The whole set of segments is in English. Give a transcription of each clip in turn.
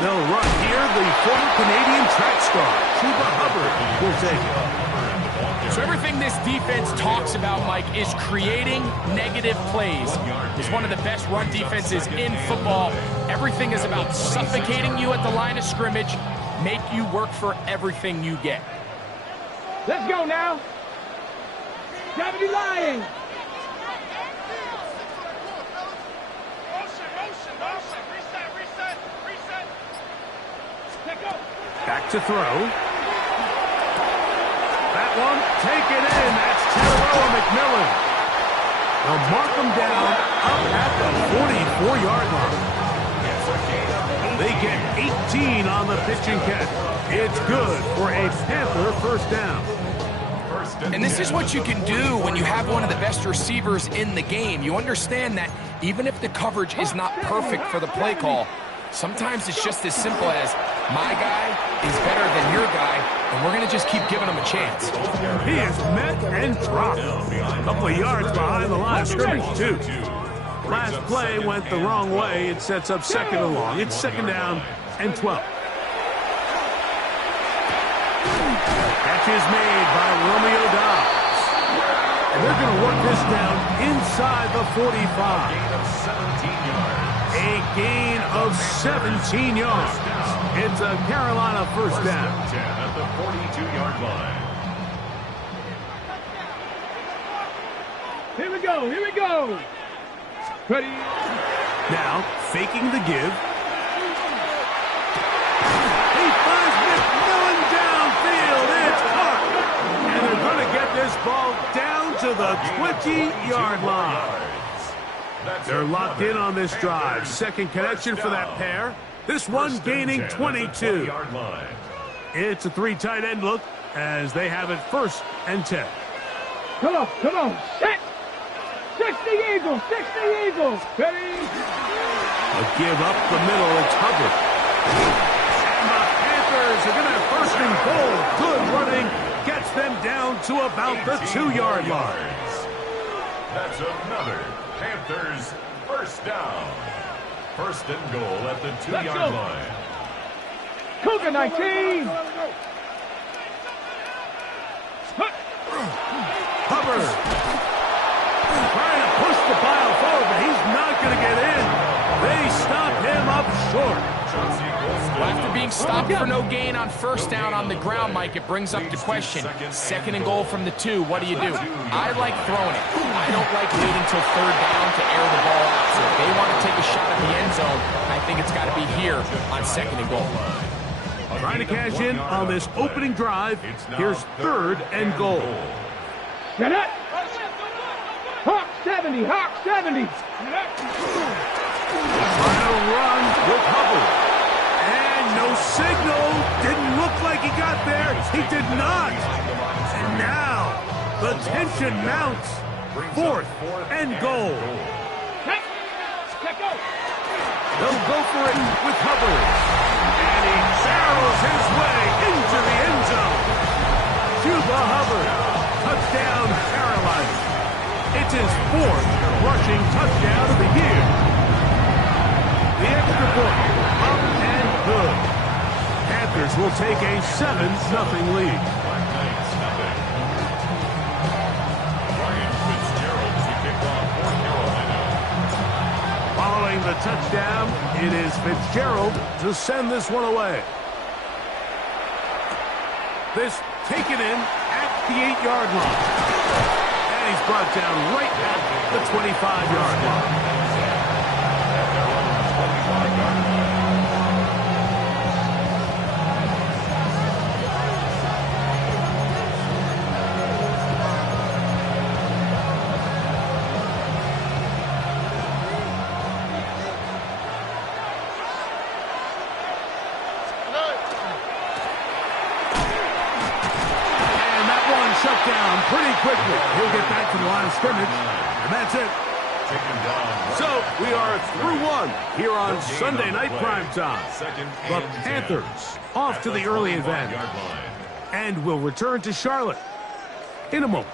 They'll run here. The former Canadian track star, Chuba Hubbard, will take it. So everything this defense talks about, Mike, is creating negative plays. It's one of the best run defenses in football. Everything is about suffocating you at the line of scrimmage, make you work for everything you get. Let's go now. Deputy Lion. Back to throw. That one, take it in. That's Tararoa McMillan. They'll mark him down up at the 44-yard line. They get 18 on the pitch and catch. It's good for a Panther first down. And this is what you can do when you have one of the best receivers in the game. You understand that even if the coverage is not perfect for the play call, sometimes it's just as simple as my guy is better than your guy, and we're going to just keep giving him a chance. He is met and dropped. A couple of yards behind the line of scrimmage, too. Last play went the wrong way. It sets up second and long. It's second down and 12. Catch is made by Romeo Dobbs. And they're going to work this down inside the 45. A gain of 17 yards. It's a Carolina first down. 10 at the 42-yard line. Here we go, here we go. Ready? Now, faking the give. He finds McMillan downfield. It's caught. And they're going to get this ball down to the 20-yard line. They're locked in on this drive. Second connection for that pair. This one gaining 22. It's a three tight end look as they have it first and 10. Come on, come on. Set. 60 Eagles, 60 Eagles. Ready? A give up the middle. It's Hubbard. And the Panthers are going to have first and goal. Good running. Gets them down to about the 2-yard line. That's another Panthers first down. First and goal at the 2-yard line. Cougar 19. Hubbard trying to push the pile forward, but he's not going to get in. They stop him up short. Well, after being stopped for no gain on first down on the ground, Mike, it brings up the question. Second and goal from the 2, what do you do? I like throwing it. I don't like waiting till third down to air the ball out. So if they want to take a shot at the end zone, I think it's got to be here on second and goal. Trying to cash in on this opening drive. Here's third and goal. Get it. Hawk 70, Hawk 70. Trying to run with Hubbard. And no signal. Didn't look like he got there. He did not. And now the tension mounts. Fourth and goal. They'll go for it with Hubbard. And he barrels his way into the end zone. Chuba Hubbard. Touchdown, Carolina. It's his 4th rushing touchdown of the year. The extra point, up and good. Panthers will take a 7-0 lead. Following the touchdown, it is Fitzgerald to send this one away. This taken in at the 8-yard line. And he's brought down right at the 25-yard line. Shut down pretty quickly. He'll get back to the line of scrimmage, and that's it. So we are through one here on Sunday Night Primetime. The Panthers off to the early advantage, and will return to Charlotte in a moment.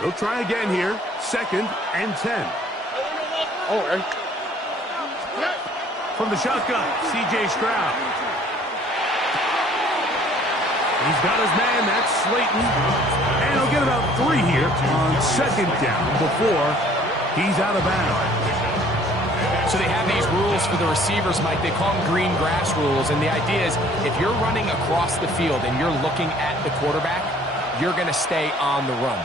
They'll try again here. 2nd and 10. Oh, right. From the shotgun, C.J. Stroud. He's got his man, that's Slayton. And he'll get about 3 here on 2nd down before he's out of bounds. So they have these rules for the receivers, Mike. They call them green grass rules. And the idea is if you're running across the field and you're looking at the quarterback, you're going to stay on the run.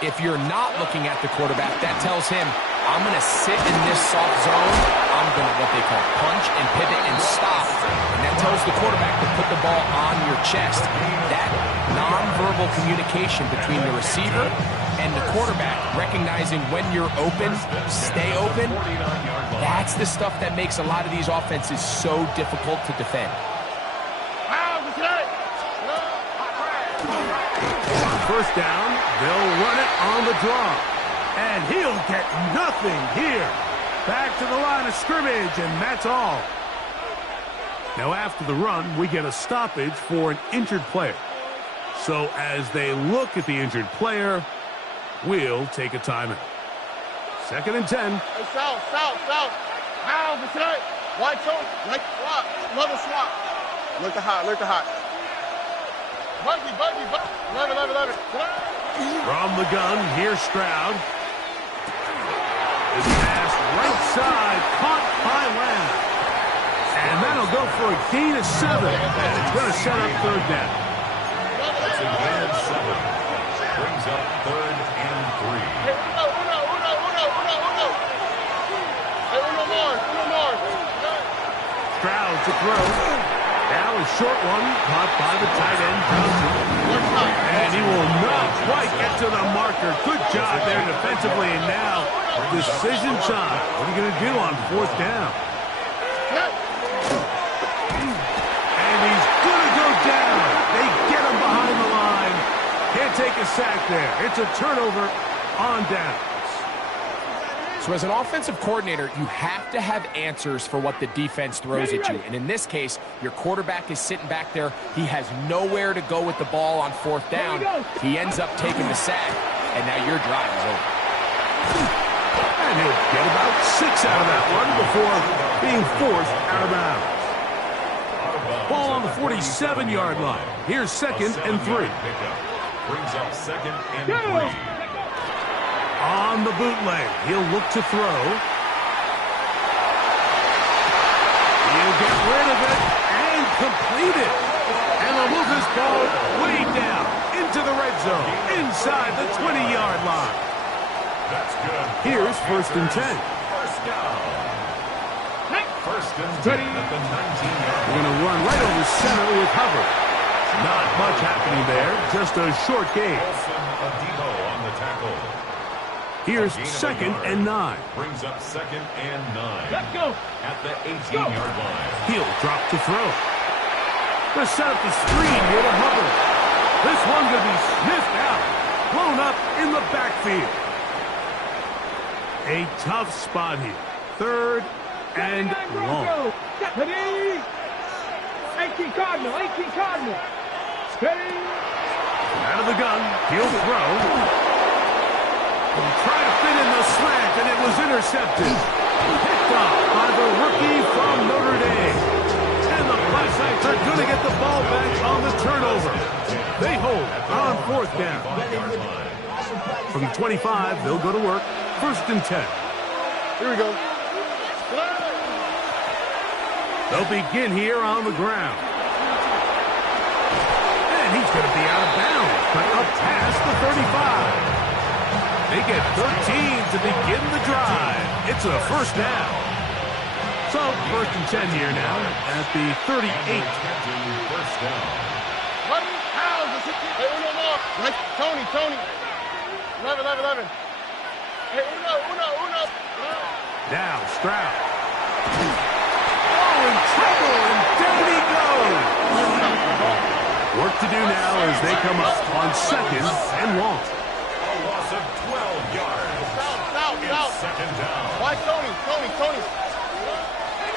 If you're not looking at the quarterback, that tells him, I'm going to sit in this soft zone. I'm going to, what they call, punch and pivot and stop. And that tells the quarterback to put the ball on your chest. That nonverbal communication between the receiver and the quarterback, recognizing when you're open, stay open, that's the stuff that makes a lot of these offenses so difficult to defend. First down, they'll run it on the draw. And he'll get nothing here. Back to the line of scrimmage, and that's all. Now after the run, we get a stoppage for an injured player. So as they look at the injured player, we'll take a timeout. 2nd and 10. Hey, south. How is it? White zone, like swap. Another swap. Look at hot. Buggy. 11. From the gun, here's Stroud. His pass right side, caught by Lamb. And that'll go for a gain of 7. And it's going to set up 3rd down. That's a gain of 7. Brings up 3rd and 3. Hey, uno more. Stroud to throw. Now a short one, caught by the tight end, Johnson. And he will not quite get to the marker. Good job there defensively, and now decision time. What are you going to do on 4th down? And he's going to go down. They get him behind the line. Can't take a sack there. It's a turnover on downs. So as an offensive coordinator, you have to have answers for what the defense throws at you. And in this case, your quarterback is sitting back there. He has nowhere to go with the ball on 4th down. He ends up taking the sack, and now your drive is over. And he'll get about 6 out of that one before being forced out of bounds. Ball on the 47-yard line. Here's 2nd and 3. Brings up 2nd and 3. On the bootleg, he'll look to throw. He'll get rid of it and complete it. And they'll move this ball way down into the red zone, inside the 20-yard line. That's good. Here's 1st and 10. First down. 1st and 10 at the 19-yard We're going to run right over center with Hubbard. Not much happening there, just a short gain. Wilson Adebo on the tackle. Here's 2nd and 9. Brings up 2nd and 9. Let's go. At the 18-yard line. He'll drop to throw. They set up the screen here to Hubbard. This one going to be sniffed out. Blown up in the backfield. A tough spot here. 3rd and long. 18 Cardinal. Steady. Out of the gun. He'll throw. Trying to fit in the slant, and it was intercepted. Picked off by the rookie from Notre Dame. And the Blacklights are going to get the ball back on the turnover. They hold on 4th down. From the 25, they'll go to work. 1st and 10. Here we go. They'll begin here on the ground. And he's going to be out of bounds, but up past the 35. They get 13 to begin the drive. It's a 1st down. So 1st and 10 here now at the 38. First down. Hey, uno more. Right, Tony. 11. Hey, uno. Now Stroud. Oh, in trouble, and down he goes. Work to do now as they come up on 2nd and long. Loss of 12 yards. South. 2nd down. Why Tony?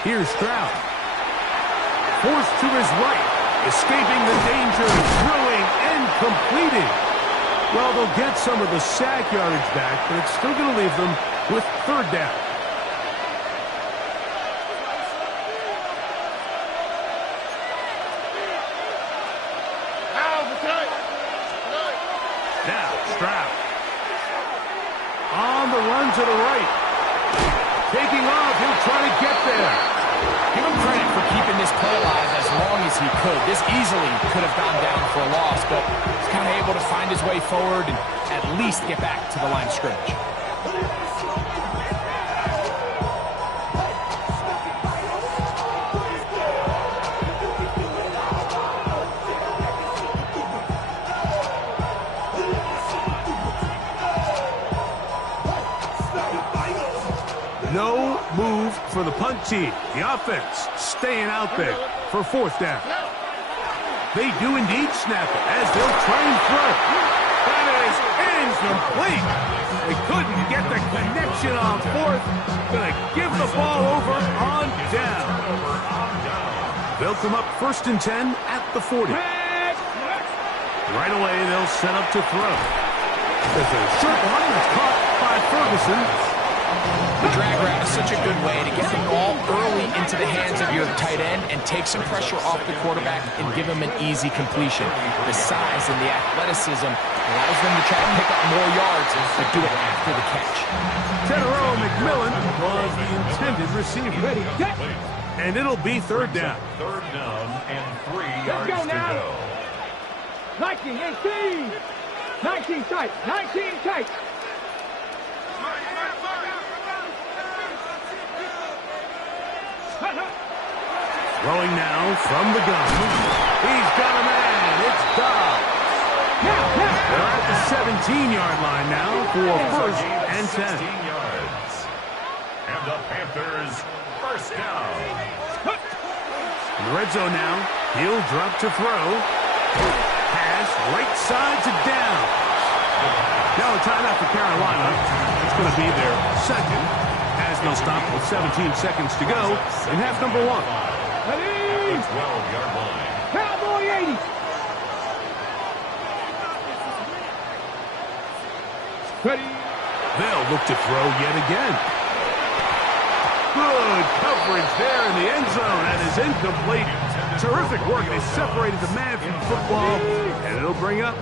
Here's Stroud. Forced to his right. Escaping the danger, throwing and completing. Well, they'll get some of the sack yardage back, but it's still going to leave them with third down. Now, Stroud. On the run to the right. Taking off, he'll try to get there. Give him credit for keeping this play alive as long as he could. This easily could have gone down for a loss, but he's kind of able to find his way forward and at least get back to the line of scrimmage. No move for the punt team. The offense staying out there for fourth down. They do indeed snap it as they'll try and throw. That is incomplete. They couldn't get the connection on fourth. Gonna give the ball over on down. They'll come up 1st and 10 at the 40. Right away, they'll set up to throw. There's a short one that's caught by Ferguson. The drag route is such a good way to get the ball early into the hands of your tight end and take some pressure off the quarterback and give him an easy completion. The size and the athleticism allows them to try to pick up more yards, but do it after the catch. Tenero McMillan was the intended receiver. Ready, get. And it'll be third down. Third down and 3 Let's yards go to now. go. 19, 18. 19 tight. 19 tight. Throwing now from the gun. He's got a man. It's Dobbs. They're at the 17-yard line now for 1st and 10. 16 yards. And the Panthers first down. In the red zone now. He'll drop to throw. Pass right side to down. Now a timeout for Carolina. It's going to be their second, as they'll stop with 17 seconds to go in half number 1. Ready. 12-yard line. Cowboy 80. Ready. They'll look to throw yet again. Good coverage there in the end zone. That is incomplete. Terrific work. They separated the man from football, and it'll bring up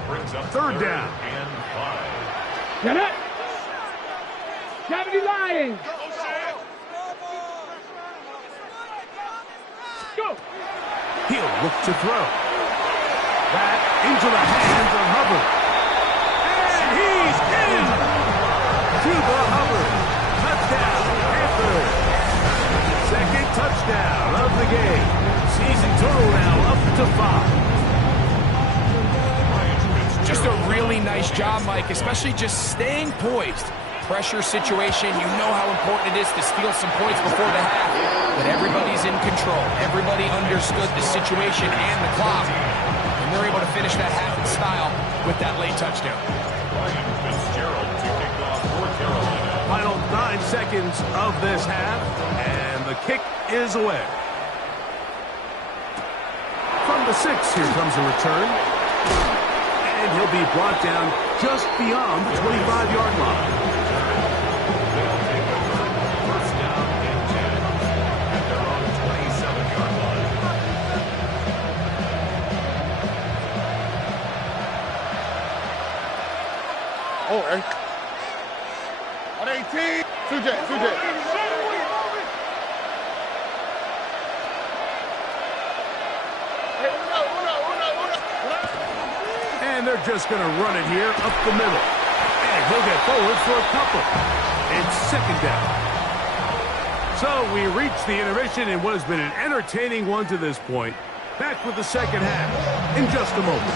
third down. And 5. Get it. 70 Lions. Go. He'll look to throw. Back into the hands of Hubbard. And he's in! Cuba Hubbard. Touchdown, Panthers. Second touchdown of the game. Season total now up to 5. Just a really nice job, Mike, especially just staying poised. Pressure situation, you know how important it is to steal some points before the half. But everybody's in control. Everybody understood the situation and the clock. And they're able to finish that half in style with that late touchdown. Ryan Fitzgerald to kick off for Carolina. Final 9 seconds of this half, and the kick is away. From the 6, here comes a return. And he'll be brought down just beyond the 25-yard line. They'll take over. First down and 10. At their own 27-yard line. Oh, hey. On 18. 2J. Hey, And they're just going to run it here up the middle. And he'll get forward for a couple. It's second down. So we reach the intermission in what has been an entertaining one to this point. Back with the second half in just a moment.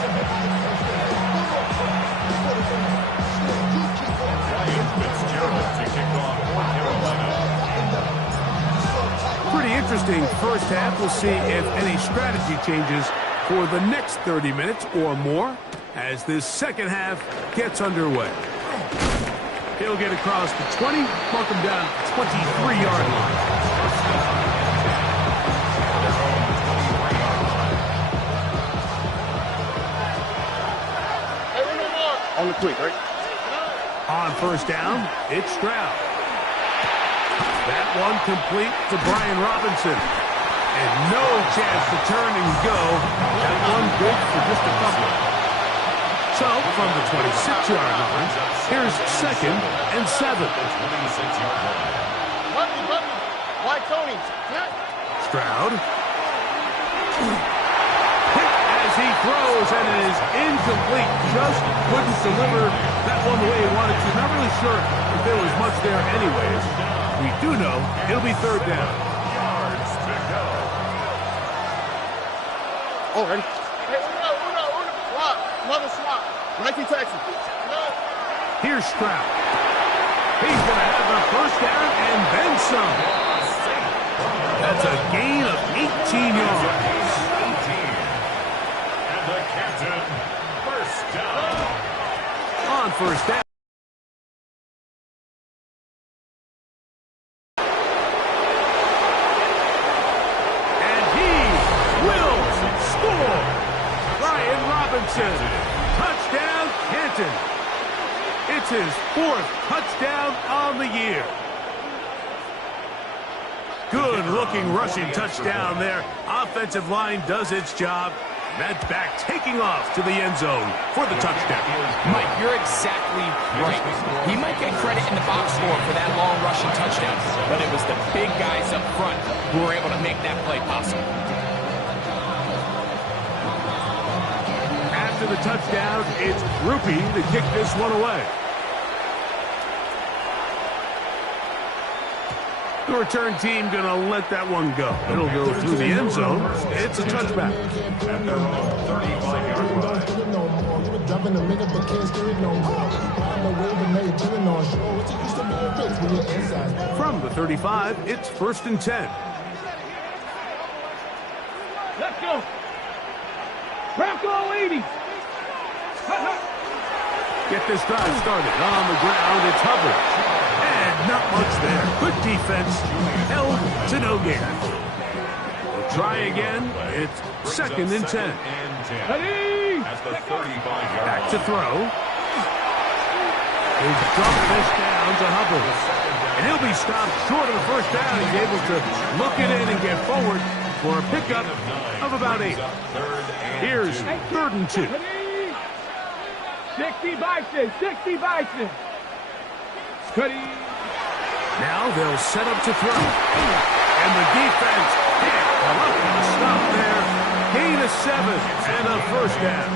Ryan Fitzgerald to kick off for Carolina. Pretty interesting first half. We'll see if any strategy changes for the next 30 minutes or more as this second half gets underway. He'll get across the 20, mark him down 23-yard line. On the quick, right? On first down, it's Stroud. That one complete to Brian Robinson. And no chance to turn and go. That one good for just a couple. So, from the 26-yard line, here's 2nd and 7. Buddy. Why, Tony? Stroud. Hit as he throws, and it is incomplete. Just couldn't deliver that one the way he wanted to. Not really sure if there was much there anyways. We do know it'll be 3rd down. Oh, ready? Hey, Uno. Swap. Another swap. Nike Texas. Here's Stroud. He's going to have the first down and then some. That's a gain of 18 yards. And the captain, first down. On first down. And he will score. Brian Robinson. Touchdown, Canton. It's his 4th touchdown on the year. Good-looking rushing touchdown there. Offensive line does its job. That back taking off to the end zone for the touchdown. Mike, you're exactly right. He might get credit in the box score for that long rushing touchdown, but it was the big guys up front who were able to make that play possible. After the touchdown, it's Rupi to kick this one away. The return team going to let that one go. It'll go through the end zone. It's a touchback. And they're on 35-yard line. From the 35, it's 1st and 10. Let's go. Bronco 80. Get this drive started. On the ground, it's Hubbard. And not much there. Good defense. Held to no gain. We'll try again. It's 2nd and 10. Ready. At the 35-yard Back to throw. He'll dump this down to Hubbard. And he'll be stopped short of the first down. He's able to look it in and get forward for a pickup of about 8. Here's 3rd and 2. 60 Bison. Cuddy. Now they'll set up to throw. And the defense can't come up with a stop there. Gain of 7 and a first down.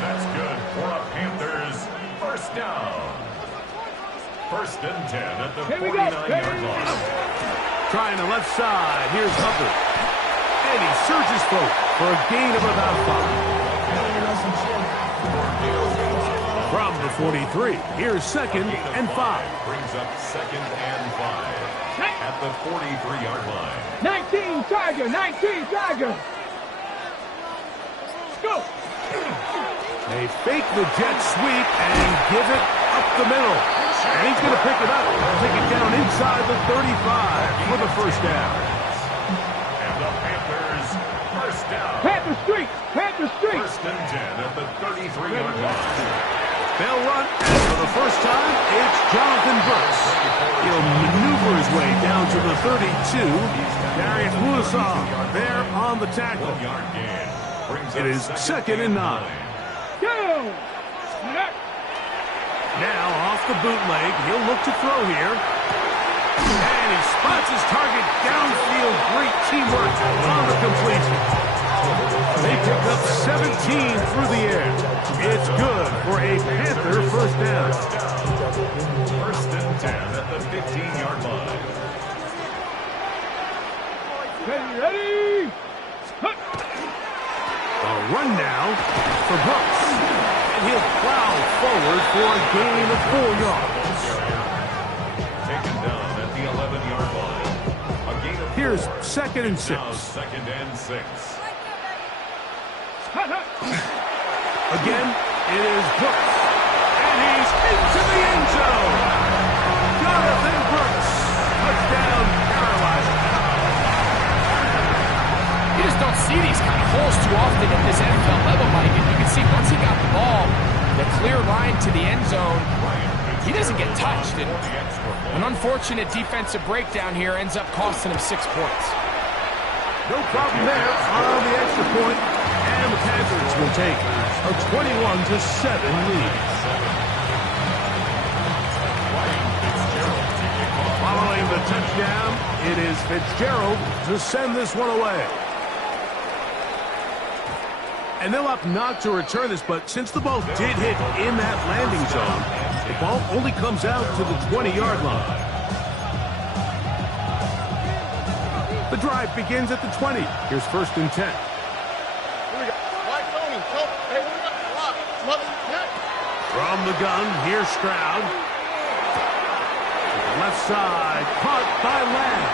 That's good for a Panthers first down. 1st and 10 at the 49-yard line. Trying the left side. Here's Hubbard. And he surges forward for a gain of about 5. From the 43, here's 2nd and 5. Brings up 2nd and 5 at the 43-yard line. 19 Tiger. Go. They fake the jet sweep and give it up the middle. And he's going to pick it up. Take it down inside the 35 for the first down. And the Panthers first down. Panther Street. 1st and 10 at the 33-yard line. They'll run, and for the first time, it's Jonathan Brooks. He'll maneuver his way down to the 32. Darius Musa there on the tackle. It is 2nd and 9. Go. Now off the bootleg, he'll look to throw here. And he spots his target downfield. Great teamwork on the completion. They pick up 17 through the air. It's good for a Panther first down. 1st and 10 at the 15-yard line. Ready. A run now for Brooks. And he'll plow forward for a gain of 4 yards. Taken down at the 11-yard line. A gain of Here's 2nd and 6. now 2nd and 6. Again, it is Brooks. And he's into the end zone. Jonathan Brooks. Touchdown, Carolina. You just don't see these kind of holes too often at this NFL level, Mike. And you can see once he got the ball, the clear line to the he doesn't get touched. And an unfortunate defensive breakdown here ends up costing him 6 points. No problem there on the extra point, and the Panthers will take a 21-7 lead. Following the touchdown, it is Fitzgerald to send this one away. And they'll opt not to return this, but since the ball did hit in that landing zone, the ball only comes out to the 20-yard line. The drive begins at the 20. Here's 1st and 10. Here we go. White Tony. Hey, we got a lot. From the gun, here's Stroud. To the left side, caught by Lamb.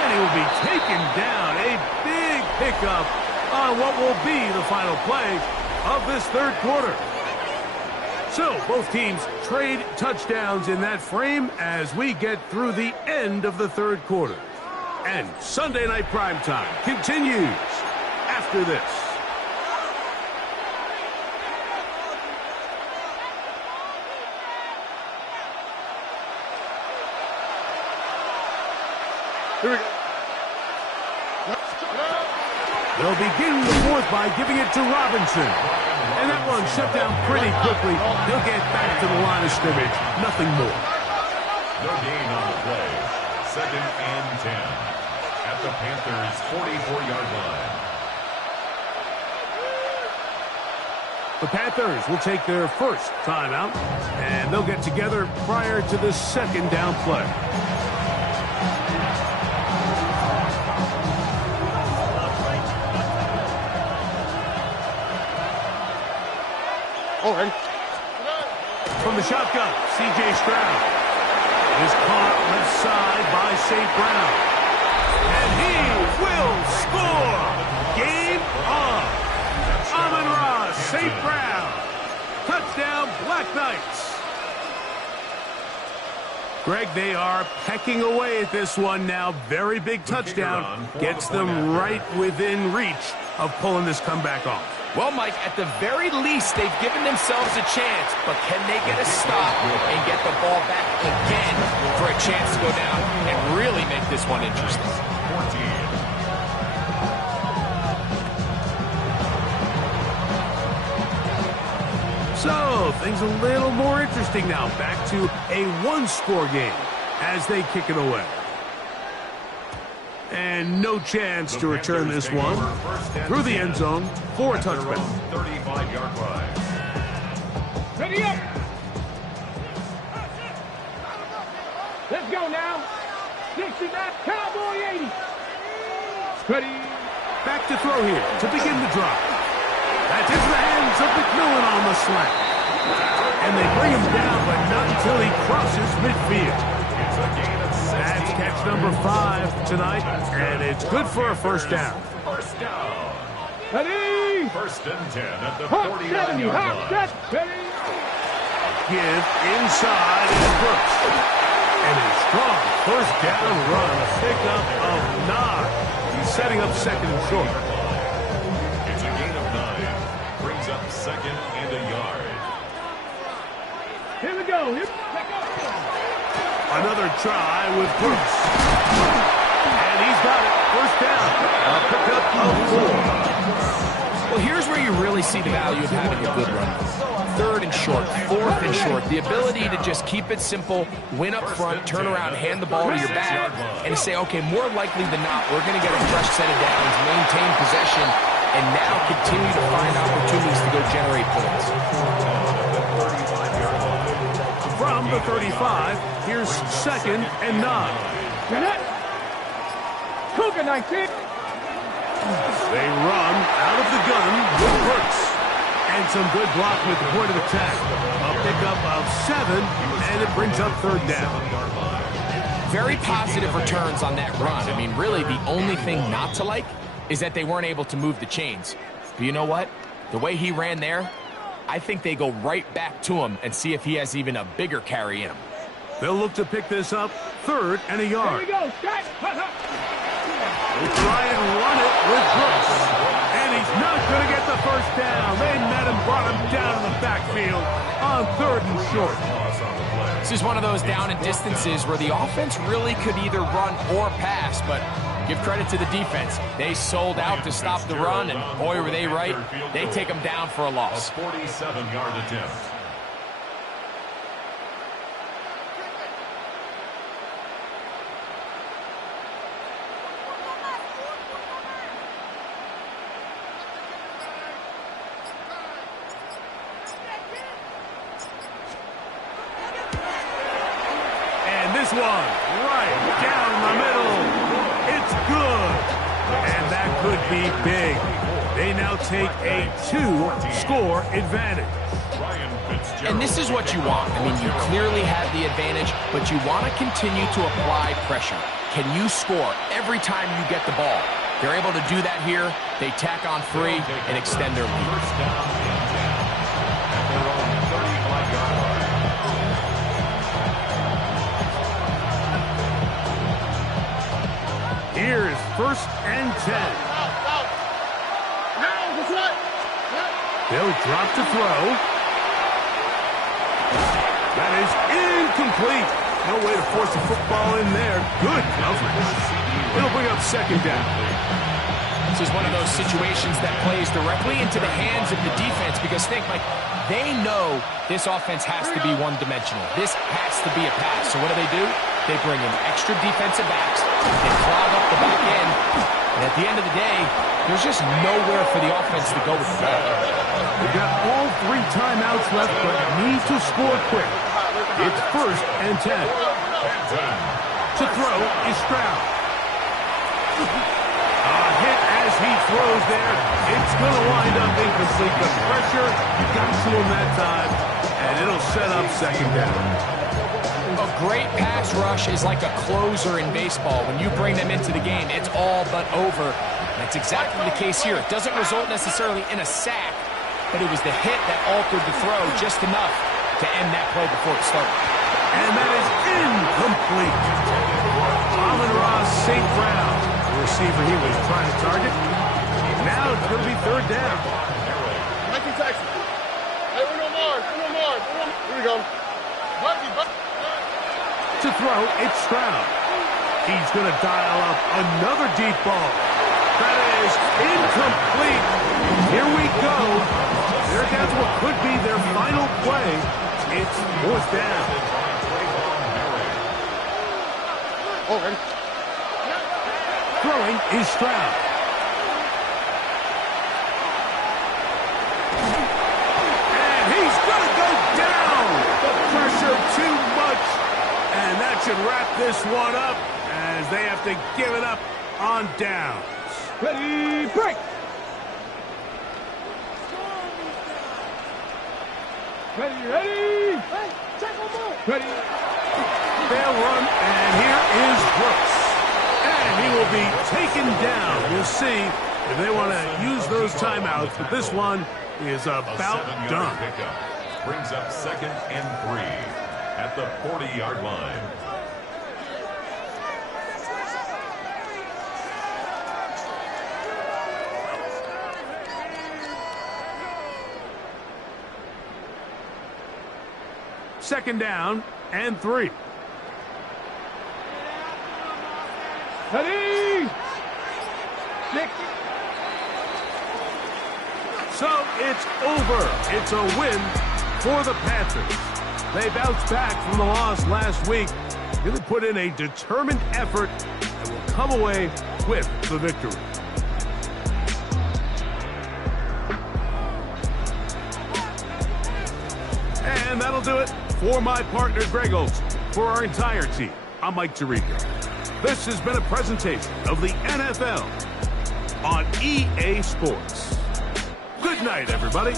And he will be taken down. A big pickup on what will be the final play of this 3rd quarter. So, both teams trade touchdowns in that frame as we get through the end of the 3rd quarter. And Sunday Night Primetime continues after this. Here we go. They'll begin the 4th by giving it to Robinson. And that one shut down pretty quickly. He'll get back to the line of scrimmage. Nothing more. No gain on the play. 2nd and 10 at the Panthers' 44-yard line. The Panthers will take their first timeout, and they'll get together prior to the 2nd down play. Already. From the shotgun, C.J. Stroud is caught left side by St. Brown. And he will score! Game on! Amon-Ra St. Brown. Touchdown, Black Knights. Greg, they are pecking away at this one now. Very big touchdown. Gets them right within reach of pulling this comeback off. Well, Mike, at the very least, they've given themselves a chance, but can they get a stop and get the ball back again for a chance to go down and really make this one interesting? 14. So, things a little more interesting now. Back to a one-score game as they kick it away. And no chance to return this one through the end zone for a touchback. 35-yard line. Ready up. Let's go now. 69, Cowboy 80. Ready. Back to throw here to begin the drive. That's into the hands of McMillan on the slant. And they bring him down, but not until he crosses midfield. That's catch number 5 tonight, and it's good for a first down. First down. Ready. 1st and 10 at the Hot 70, 49-yard hot line. set. Ready. Give inside and Brooks. And a strong first down run, a pickup of 9. He's setting up 2nd and short. It's a gain of 9. Brings up 2nd and a yard. Here we go. Here we go. Another try with Brooks. And he's got it. First down. A pickup of 4. Well, here's where you really see the value of having a good run. 3rd and short, 4th and short. The ability to just keep it simple, win up front, turn around, hand the ball to your back, and to say, okay, more likely than not, we're going to get a fresh set of downs, maintain possession, and now continue to find opportunities to go generate points. From the 35, here's 2nd and 9. Janet. Cougar 19. They run out of the gun with Brooks. And some good blocking at the point of attack. A pickup of 7, and it brings up 3rd down. Very positive returns on that run. I mean, really, the only thing not to like is that they weren't able to move the chains. But you know what? The way he ran there, I think they go right back to him and see if he has even a bigger carry in him. They'll look to pick this up 3rd and a yard. Here we go. Scott. They try and run it with Brooks. And he's not not going to get the first down. They met him, brought him down in the backfield on 3rd and short. This is one of those down and distances where the offense really could either run or pass, but give credit to the defense. They sold out to stop the run, and boy, were they right. They take them down for a loss. A 47-yard attempt. This one, right down the middle. It's good. And that could be big. They now take a 2-score advantage. And this is what you want. I mean, you clearly have the advantage, but you want to continue to apply pressure. Can you score every time you get the ball? They're able to do that here. They tack on 3 and extend their lead. Here's 1st and 10. They'll drop to throw. That is incomplete. No way to force the football in there. Good coverage. It'll bring up 2nd down. This is one of those situations that plays directly into the hands of the defense because think, Mike, they know this offense has to be one-dimensional. This has to be a pass. So what do? They bring in extra defensive backs. They clog up the back end. And at the end of the day, there's just nowhere for the offense to go with the ball. They've got all 3 timeouts left, but need to score quick. It's 1st and 10. To throw is Stroud. A hit as he throws there. It's going to wind up incomplete. The pressure got to him that time, and it'll set up 2nd down. A great pass rush is like a closer in baseball. When you bring them into the game, it's all but over. That's exactly the case here. It doesn't result necessarily in a sack, but it was the hit that altered the throw just enough to end that play before it started. And that is incomplete. Amon-Ra St. Brown, the receiver he was trying to target. Now it's going to be 3rd down. Mikey Texas. Hey, Bruno Mars. Here we go. To throw, it's Stroud. He's going to dial up another deep ball. That is incomplete. Here we go. They're down to what could be their final play. It's 4th down. Okay. Throwing is Stroud. And he's going to go down. The pressure too much. And that should wrap this one up as they have to give it up on downs. Ready, break. Ready. Ready. They'll run, and here is Brooks. And he will be taken down. We'll see if they want to use those timeouts, but this one is about done. Pickup brings up 2nd and 3 at the 40-yard line. Second down and 3. Ready. 6. So it's over. It's a win for the Panthers. They bounced back from the loss last week, really put in a determined effort, and will come away with the victory. And that'll do it for my partner, Greg Olson. For our entire team, I'm Mike Tirico. This has been a presentation of the NFL on EA Sports. Good night, everybody.